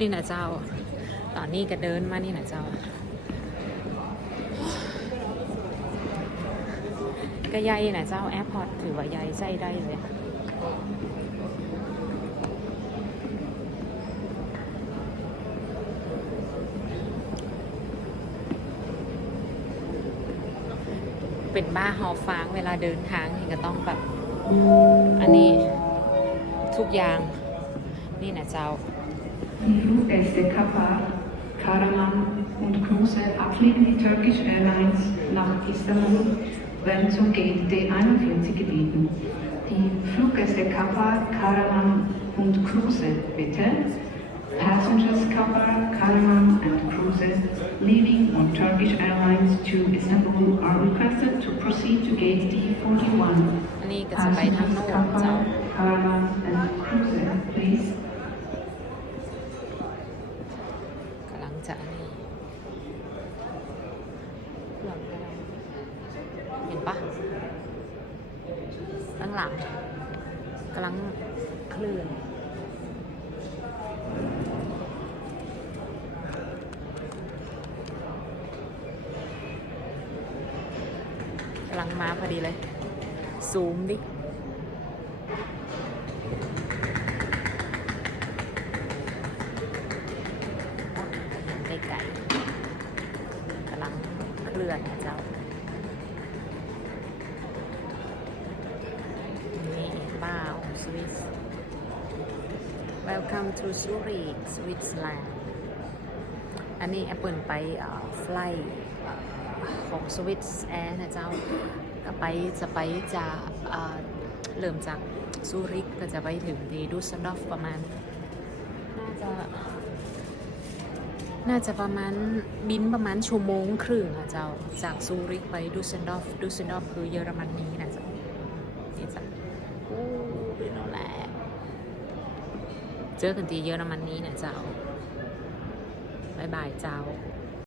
นี่นะเจ้า ตอนนี้ก็เดินมานี่นะเจ้า ก็ใหญ่นะเจ้าแอร์พอร์ตถือว่าใหญ่ใจได้เลยเป็นบ้าฮอฟางเวลาเดินทางนี่ก็ต้องแบบ อันนี้ทุกอย่างนี่นะเจ้า die Fluggäste Kappa, Karaman und Knuse abfliegende Turkish Airlines nach Istanbul werden zum Gate D41 gebeten. Die Fluggäste Kappa, Karaman und Knuse bitte. Passengers Kappa, Karaman and Cruises leaving on Turkish Airlines to Istanbul are requested to proceed to gate D41. Passengers Kappa, Karaman and Cruises please. ข้างหลังกำลังเคลื่อนกำลังมาพอดีเลย ซูมดิไกลๆกำลังเคลื่อนนะเจ้าาวสวิส Welcome to Zurich Switzerland อันนี้แอปเปิลไปฟลายของสวิสแอร์นะเจ้าก็ไปจะไปจะเอ่อเริ่มจากซูริกก็จะไปถึงที่ดูสเซนดอฟประมาณ น่าจะ น่าจะประมาณบินประมาณชั่วโมงครึ่งอะเจ้า จากซูริกไปดูเซนดอฟดูเซนดอฟคือเยอรมนีนะเจ้านี่จ้ะโอ้เป็นแหละ เจอกันที่เยอรมนีนะเจ้าบายบายเจ้า